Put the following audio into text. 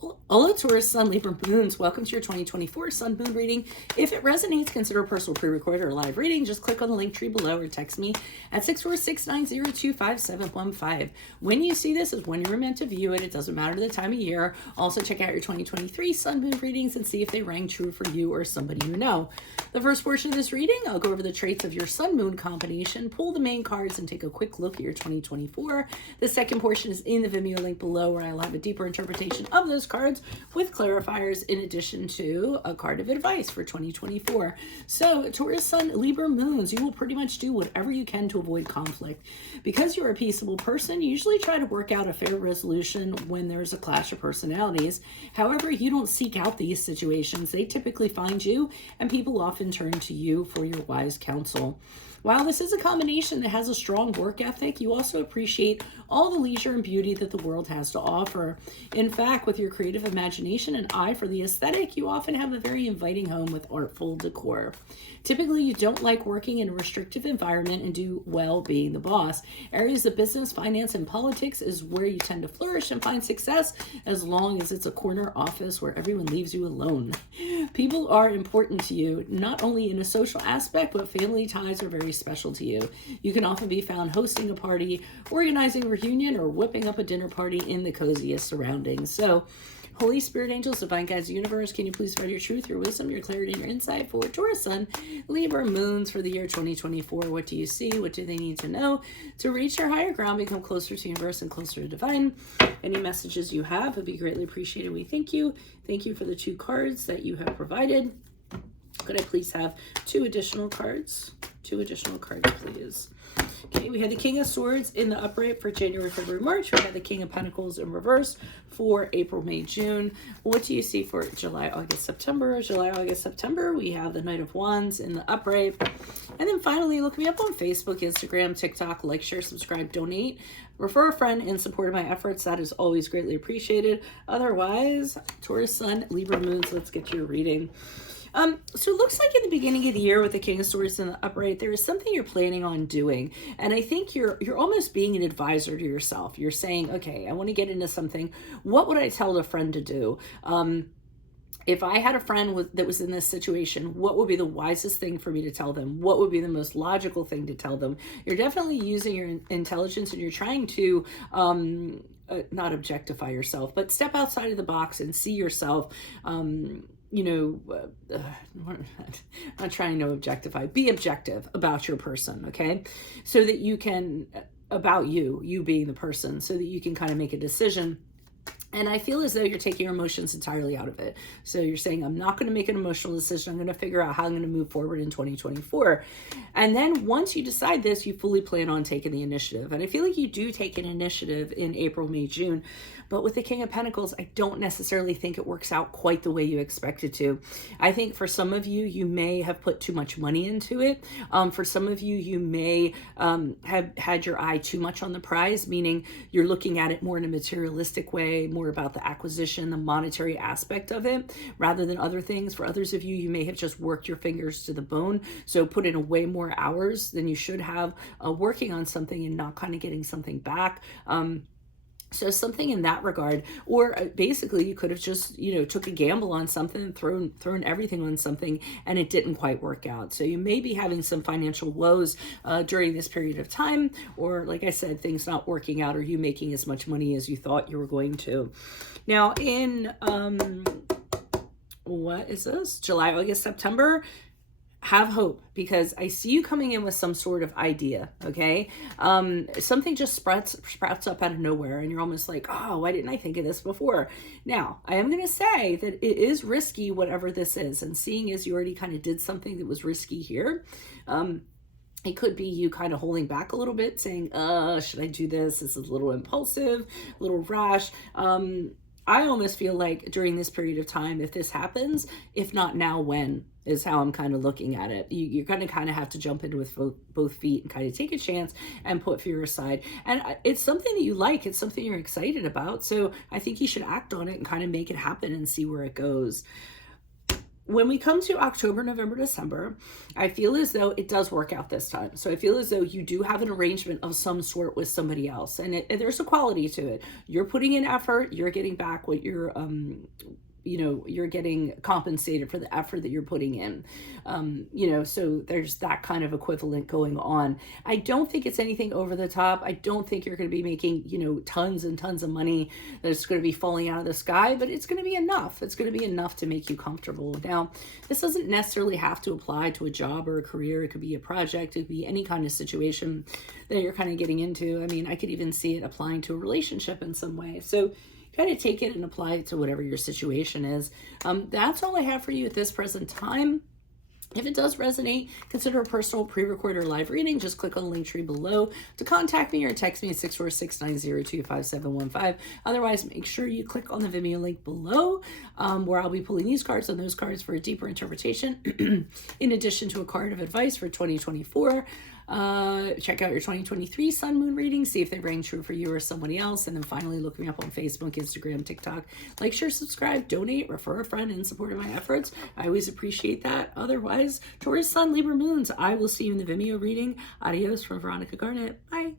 Hola Taurus, Sun, Libra, Moons. Welcome to your 2024 Sun Moon reading. If it resonates, consider a personal pre-recorded or live reading. Just click on the link tree below or text me at 646-902-5715. When you see this is when you're meant to view it. It doesn't matter the time of year. Also check out your 2023 Sun Moon readings and see if they rang true for you or somebody you know. The first portion of this reading, I'll go over the traits of your Sun Moon combination, pull the main cards, and take a quick look at your 2024. The second portion is in the Vimeo link below, where I'll have a deeper interpretation of those cards with clarifiers in addition to a card of advice for 2024. So Taurus, Sun, Libra, Moons, you will pretty much do whatever you can to avoid conflict. Because you're a peaceable person, you usually try to work out a fair resolution when there's a clash of personalities. However, you don't seek out these situations. They typically find you, and people often turn to you for your wise counsel. While this is a combination that has a strong work ethic, you also appreciate all the leisure and beauty that the world has to offer. In fact, with your creative imagination and eye for the aesthetic, you often have a very inviting home with artful decor. Typically, you don't like working in a restrictive environment and do well being the boss. Areas of business, finance, and politics is where you tend to flourish and find success, as long as it's a corner office where everyone leaves you alone. People are important to you, not only in a social aspect, but family ties are very special to you. You can often be found hosting a party, organizing a reunion, or whipping up a dinner party in the coziest surroundings. So, Holy Spirit, angels, divine guides, universe, can you please spread your truth, your wisdom, your clarity, and your insight for Taurus, Sun, Libra, Moons for the year 2024? What do you see? What do they need to know to reach their higher ground, become closer to universe and closer to divine? Any messages you have would be greatly appreciated. We thank you. Thank you for the 2 cards that you have provided. Could I please have 2 additional cards? 2 additional cards, please. Okay, we had the King of Swords in the upright for January, February, March. We had the King of Pentacles in reverse for April, May, June. What do you see for July, August, September? July, August, September, we have the Knight of Wands in the upright. And then finally, look me up on Facebook, Instagram, TikTok, like, share, subscribe, donate, refer a friend in support of my efforts. That is always greatly appreciated. Otherwise, Taurus, Sun, Libra, Moons, let's get to your reading. So it looks like in the beginning of the year with the King of Swords in the upright, there is something you're planning on doing. And I think you're almost being an advisor to yourself. You're saying, okay, I want to get into something. What would I tell a friend to do? If I had a friend that was in this situation, what would be the wisest thing for me to tell them? What would be the most logical thing to tell them? You're definitely using your intelligence, and you're trying to not objectify yourself, but step outside of the box and see yourself I'm not trying to objectify. Be objective about your person, okay? So that you can, about you being the person, so that you can kind of make a decision. And I feel as though you're taking your emotions entirely out of it. So you're saying, I'm not going to make an emotional decision. I'm going to figure out how I'm going to move forward in 2024. And then once you decide this, you fully plan on taking the initiative. And I feel like you do take an initiative in April, May, June. But with the King of Pentacles, I don't necessarily think it works out quite the way you expect it to. I think for some of you, you may have put too much money into it. For some of you, you may have had your eye too much on the prize, meaning you're looking at it more in a materialistic way, more about the acquisition, the monetary aspect of it, rather than other things. For others of you, you may have just worked your fingers to the bone, so put in way more hours than you should have working on something and not kind of getting something back. So something in that regard, or basically you could have just, took a gamble on something, thrown everything on something, and it didn't quite work out. So you may be having some financial woes during this period of time, or like I said, things not working out, or you making as much money as you thought you were going to. Now in, what is this? July, August, September, have hope, because I see you coming in with some sort of idea, okay? Something just sprouts up out of nowhere, and you're almost like, oh, why didn't I think of this before? Now, I am going to say that it is risky, whatever this is, and seeing as you already kind of did something that was risky here, it could be you kind of holding back a little bit, saying, should I do this? This is a little impulsive, a little rash. I almost feel like during this period of time, if this happens, if not now, when, is how I'm kind of looking at it. You're going to kind of have to jump in with both feet and kind of take a chance and put fear aside. And it's something that you like. It's something you're excited about. So I think you should act on it and kind of make it happen and see where it goes. when we come to October, November, December, I feel as though it does work out this time. So I feel as though you do have an arrangement of some sort with somebody else, and there's a quality to it. You're putting in effort, you're getting back what you're you're getting compensated for the effort that you're putting in. So there's that kind of equivalent going on. I don't think it's anything over the top. I don't think you're going to be making, tons and tons of money that's going to be falling out of the sky, but it's going to be enough. It's going to be enough to make you comfortable. Now, this doesn't necessarily have to apply to a job or a career. It could be a project. It could be any kind of situation that you're kind of getting into. I mean, I could even see it applying to a relationship in some way. So kind of take it and apply it to whatever your situation is. That's all I have for you at this present time. If it does resonate, consider a personal pre-recorded or live reading. Just click on the link tree below to contact me or text me at 646-902-5715. Otherwise, make sure you click on the Vimeo link below where I'll be pulling these cards and those cards for a deeper interpretation in addition to a card of advice for 2024. Check out your 2023 sun moon reading, see if they rang true for you or somebody else, and then finally look me up on Facebook, Instagram, TikTok. Like, share, subscribe, donate, refer a friend in support of my efforts. I always appreciate that. Otherwise, Taurus, Sun, Libra, Moons, I will see you in the Vimeo reading. Adios from Veronica Garnett. Bye.